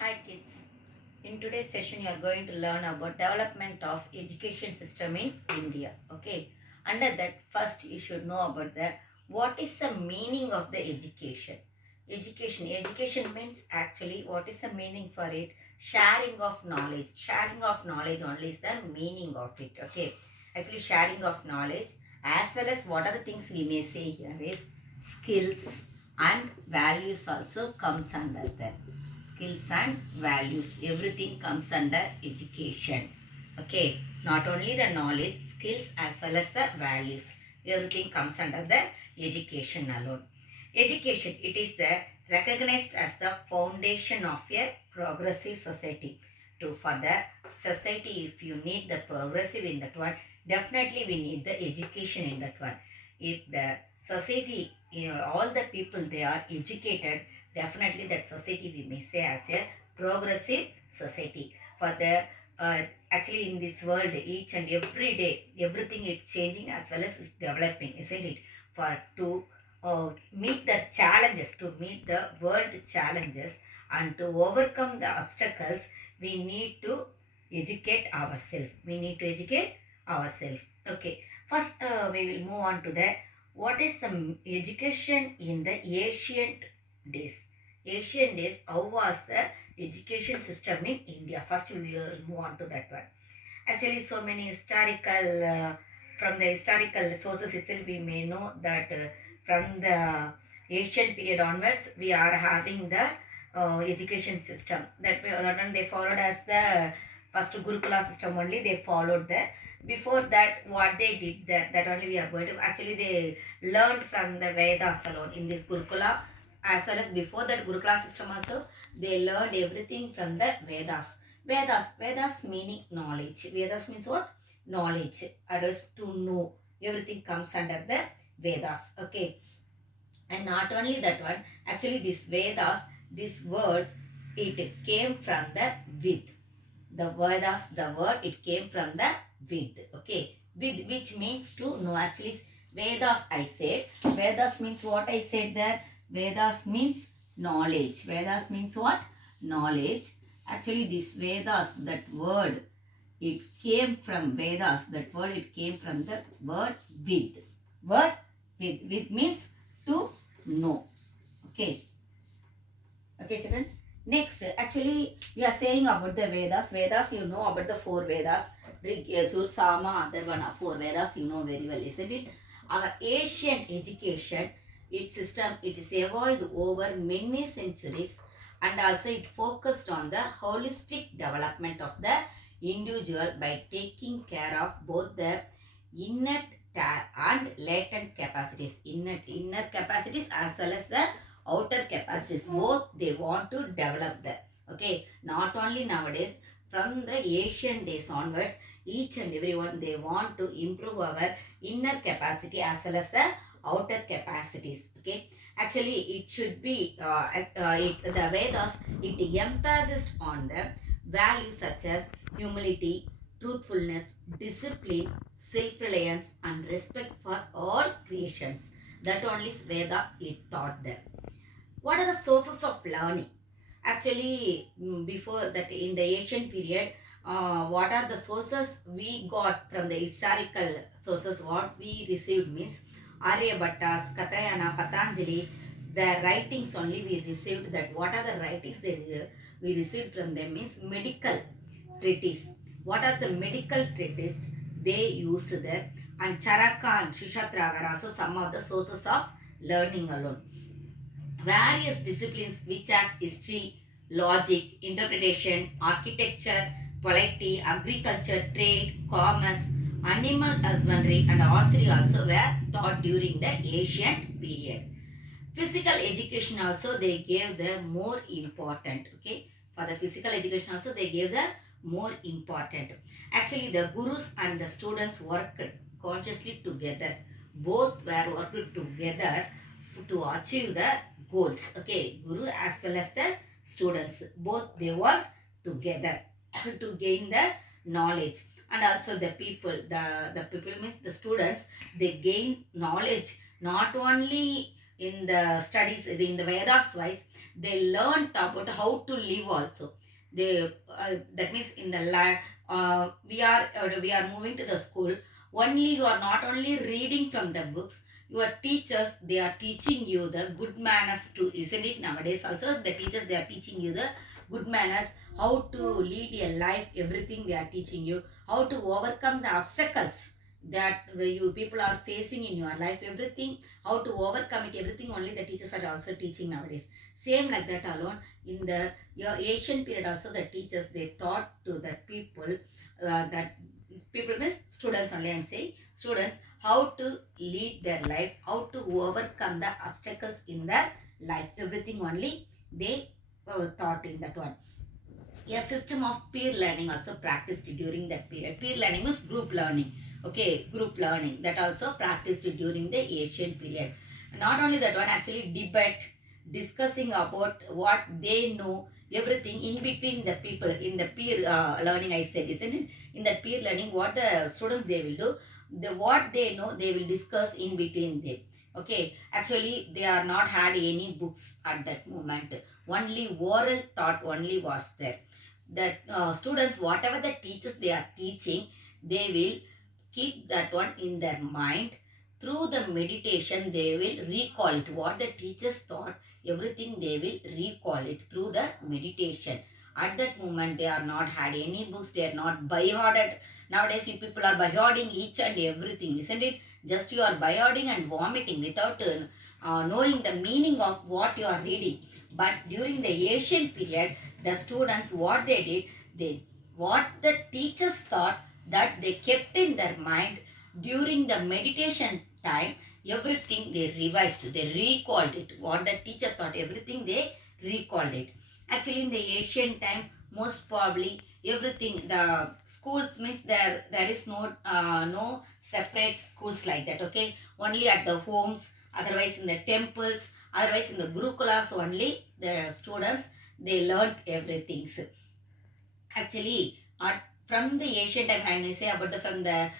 Hi kids. In today's session you are going to learn about development of education system in India. Okay. Under that first you should know about the what is the meaning of the education. Education means actually what is the meaning for it? Sharing of knowledge. Sharing of knowledge only is the meaning of it. Okay. Actually sharing of knowledge as well as what are the things we may say here is skills and values also comes under that. Skills and values, everything comes under education. Okay, not only the knowledge, skills as well as the values, everything comes under the education alone. Education, it is the recognized as the foundation of a progressive society. To for the society, if you need the progressive in that one, definitely we need the education in that one. If the society, all the people they are educated, definitely that society we may say as a progressive society. For the actually in this world, each and every day everything is changing as well as is developing, isn't it? For to meet the challenges, to meet the world challenges and to overcome the obstacles, we need to educate ourselves. We need to educate ourselves. Okay, first we will move on to the what is the education in the ancient days. Ancient days, how was the education system in India? First, we will move on to that one. Actually, so many historical, from the historical sources itself, we may know that from the ancient period onwards, we are having the education system. That one they followed as the first Gurukula system only. They followed that. Before that, what they did that only we are going to actually they learned from the Vedas alone in this Gurukula, as well as before that Gurukula system also they learned everything from the Vedas. Vedas meaning knowledge. Vedas means what? Knowledge. Others to know. Everything comes under the Vedas. Okay. And not only that one, actually this Vedas, this word, it came from the Vid. The Vedas, the word, it came from the Vid. Okay. Vid, which means to know. Actually, Vedas I said. Vedas means what I said there. Vedas means knowledge. Vedas means what? Knowledge. Actually, this Vedas, that word, it came from Vedas. That word, it came from the word Vid. Word Vid. Vid means to know. Okay. Okay, children. Next, actually, we are saying about the Vedas. Vedas, you know about the four Vedas. Rig, Yajur, Sama, Atharvana, four Vedas, you know very well, isn't it? Our ancient education, its system, it is evolved over many centuries, and also it focused on the holistic development of the individual by taking care of both the innate and latent capacities, inner capacities as well as the outer capacities, both they want to develop them. Okay, not only nowadays, from the ancient days onwards, each and everyone they want to improve our inner capacity as well as the outer capacities. Okay, actually it should be the Vedas, it emphasized on the values such as humility, truthfulness, discipline, self-reliance and respect for all creations. That only Veda it taught them. What are the sources of learning? Actually, before that, in the ancient period, what are the sources we got from the historical sources? What we received means Aryabhatta's, Katayana, Patanjali, the writings only we received. That what are the writings we received from them means medical treatise. What are the medical treatise they used there? And Charaka and Shishatra were also some of the sources of learning alone. Various disciplines which as history, logic, interpretation, architecture, polity, agriculture, trade, commerce, animal husbandry and archery also were taught during the ancient period. Physical education also they gave the more important. Okay, for the physical education also they gave the more important. Actually, the gurus and the students worked consciously together. Both were worked together to achieve the goals. Okay, guru as well as the students, both they work together to gain the knowledge. And also the people, the people means the students, they gain knowledge not only in the studies in the Vedas wise, they learned about how to live also. They that means in the life, we are moving to the school. Only you are not only reading from the books. Your teachers, they are teaching you the good manners too, isn't it? Nowadays also the teachers, they are teaching you the good manners, how to lead a life, everything they are teaching you, how to overcome the obstacles that you people are facing in your life, everything, how to overcome it, everything only the teachers are also teaching nowadays. Same like that alone, in the your Asian period also, the teachers, they taught to the people, that people means students only, I'm saying students, how to lead their life, how to overcome the obstacles in their life, everything only they taught in that one. A system of peer learning also practiced during that period. Peer learning was group learning. Okay, group learning that also practiced during the Asian period. Not only that one, actually debate, discussing about what they know, everything in between the people in the peer learning. I said, isn't it? In that peer learning, what the students they will do, the what they know they will discuss in between them. Okay, actually they are not had any books at that moment. Only oral thought only was there. That students, whatever the teachers they are teaching, they will keep that one in their mind. Through the meditation they will recall it, what the teachers taught, everything they will recall it through the meditation. At that moment they are not had any books, they are not by hearted. Nowadays you people are by hearting each and everything, isn't it? Just you are by hearting and vomiting without knowing the meaning of what you are reading. But during the Asian period, the students, what they did, they what the teachers thought, that they kept in their mind. During the meditation time, everything they revised, they recalled it, what the teacher thought, everything they recalled it. Actually in the Asian time, most probably everything, the schools means there is no separate schools like that. Okay, only at the homes, otherwise in the temples, otherwise in the gurukulas only the students, they learnt everything. Actually, from the Asian time, I may say about the from the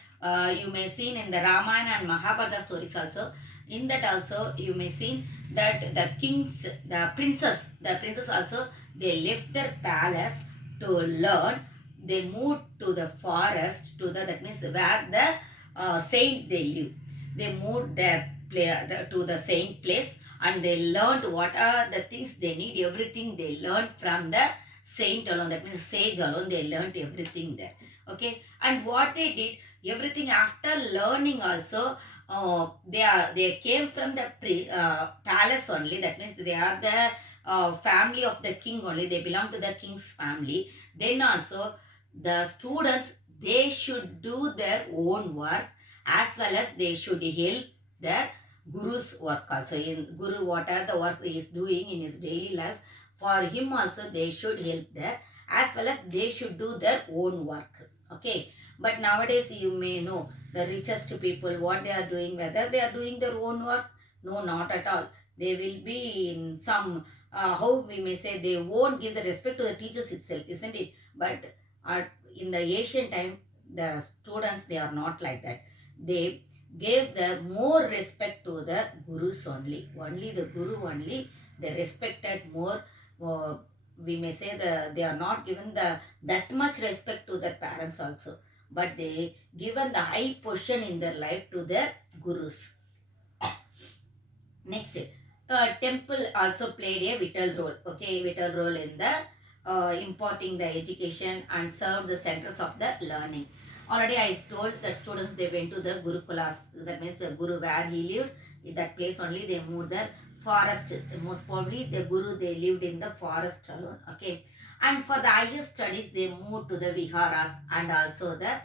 you may seen in the Ramayana and Mahabharata stories also. In that also you may seen that the kings, the princes also, they left their palace to learn. They moved to the forest, to the, that means where the saint they live. They moved to the saint place, and they learned what are the things they need. Everything they learned from the saint alone, that means sage alone, they learnt everything there. Okay, and what they did, everything after learning also, they came from the palace only, that means they are the family of the king only, they belong to the king's family. Then also the students, they should do their own work, as well as they should help their guru's work also. In guru, whatever the work he is doing in his daily life, for him also they should help there, as well as they should do their own work. Okay, but nowadays you may know the richest people, what they are doing, whether they are doing their own work, no, not at all. They will be in some how we may say, they won't give the respect to the teachers itself, isn't it? But in the Asian time, the students, they are not like that. They gave the more respect to the gurus only the guru only, they respected more. We may say they are not given that much respect to their parents also, but they given the high position in their life to their gurus. Next, temple also played a vital role. Okay, vital role in the imparting the education and served the centers of the learning. Already I told that students, they went to the gurukulas, that means the guru where he lived, in that place only they moved there. Forest, most probably the guru, they lived in the forest alone. Okay, and for the higher studies they moved to the viharas, and also the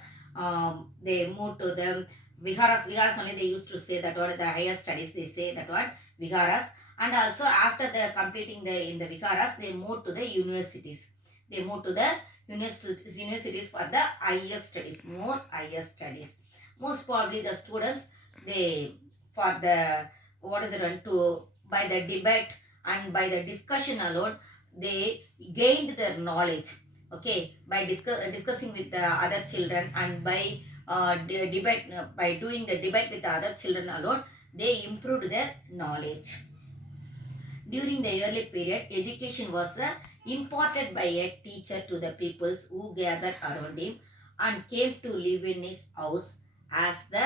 they moved to the viharas only, they used to say that what the higher studies, they say that what viharas. And also after the completing the in the viharas, they moved to the universities. They moved to the universities for the higher studies, more higher studies. Most probably the students, they, for the, what is it, to by the debate and by the discussion alone, they gained their knowledge. Okay, by discussing with the other children, and by debate, by doing the debate with the other children alone, they improved their knowledge. During the early period, education was imparted by a teacher to the peoples who gathered around him and came to live in his house as the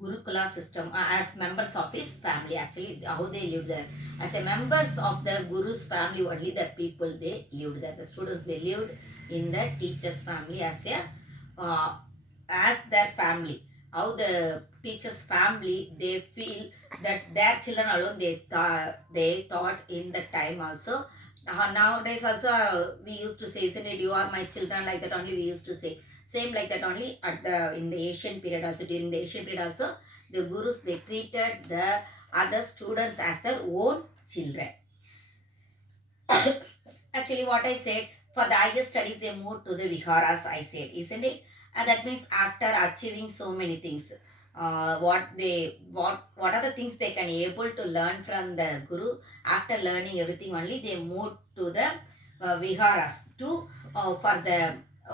Gurukula system, as members of his family. Actually, how they lived there. As a members of the Guru's family, only the people they lived there. The students they lived in the teacher's family as their family. How the teacher's family they feel that their children alone they thought in the time also. Nowadays also we used to say, isn't it, you are my children, like that only we used to say. Same like that only at the in the Asian period also. During the Asian period also, the gurus they treated the other students as their own children. Actually, what I said, for the higher studies they moved to the viharas, I said, isn't it? And that means after achieving so many things, what are the things they can able to learn from the guru? After learning everything only, they moved to the viharas to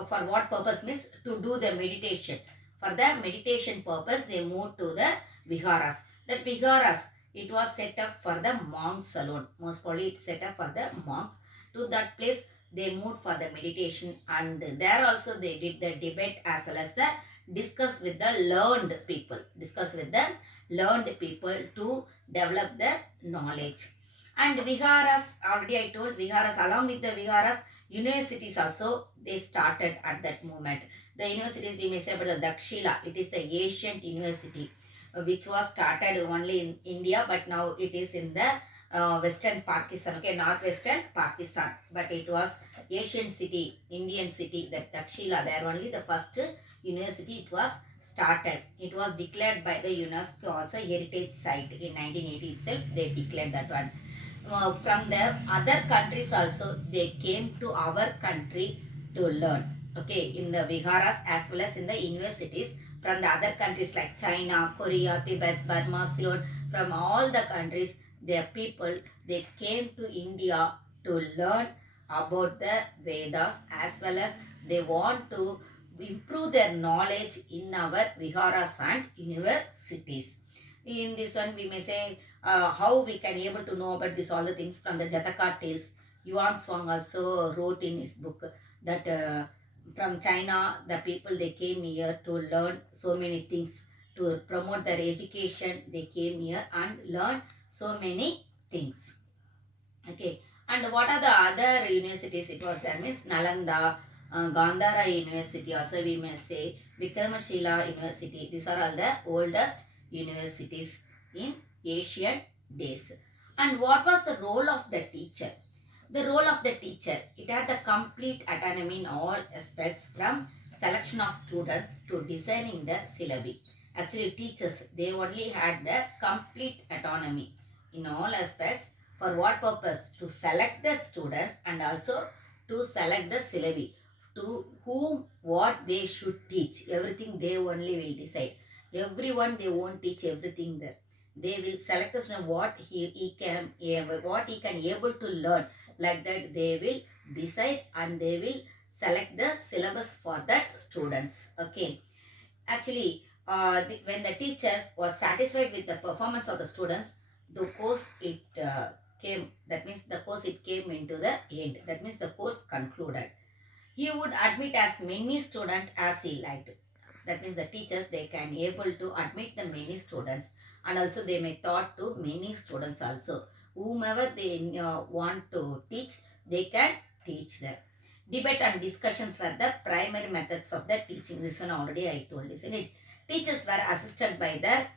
for what purpose, means to do the meditation. For the meditation purpose, they moved to the viharas. That viharas, it was set up for the monks alone. Most probably it's set up for the monks. To that place they moved for the meditation, and there also they did the debate as well as the discuss with the learned people. Discuss with the learned people to develop the knowledge. And viharas, already I told, viharas, along with the viharas, universities also they started at that moment. The universities we may say about the Dakshila, it is the ancient university which was started only in India, but now it is in the western Pakistan, okay, northwestern Pakistan, but it was Asian city, Indian city, that Takshila, there only the first university it was started. It was declared by the UNESCO also heritage site in 1980 itself. They declared that one. From the other countries also they came to our country to learn, okay, in the viharas as well as in the universities. From the other countries like China, Korea, Tibet, Burma, Ceylon, from all the countries, their people they came to India to learn about the Vedas, as well as they want to improve their knowledge in our viharas and universities. In this one we may say how we can able to know about this all the things from the Jataka tales. Yuan Swang also wrote in his book that from China the people they came here to learn so many things, to promote their education. They came here and learned so many things, okay. And what are the other universities it was there, means Nalanda, Gandhara University also we may say, Vikramashila University. These are all the oldest universities in Asian days. And what was the role of the teacher? The role of the teacher, it had the complete autonomy in all aspects, from selection of students to designing the syllabi. Actually teachers, they only had the complete autonomy in all aspects. For what purpose? To select the students and also to select the syllabi, to whom what they should teach. Everything they only will decide. Everyone they won't teach everything there. They will select a student what he can able to learn. Like that they will decide and they will select the syllabus for that students, okay. Actually when the teachers was satisfied with the performance of the students, the course it came, that means the course it came into the end, that means the course concluded. He would admit as many students as he liked. That means the teachers they can able to admit the many students, and also they may taught to many students also. Whomever they want to teach, they can teach them. Debate and discussions were the primary methods of the teaching. This one already I told, isn't it? Teachers were assisted by their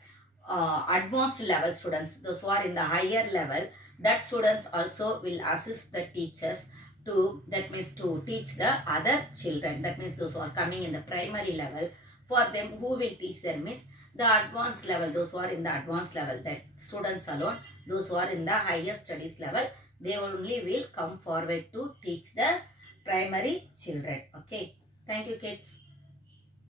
advanced level students, those who are in the higher level. That students also will assist the teachers to, that means to teach the other children. That means those who are coming in the primary level, for them who will teach them is the advanced level, those who are in the advanced level, that students alone. Those who are in the higher studies level, they only will come forward to teach the primary children, okay. Thank you kids.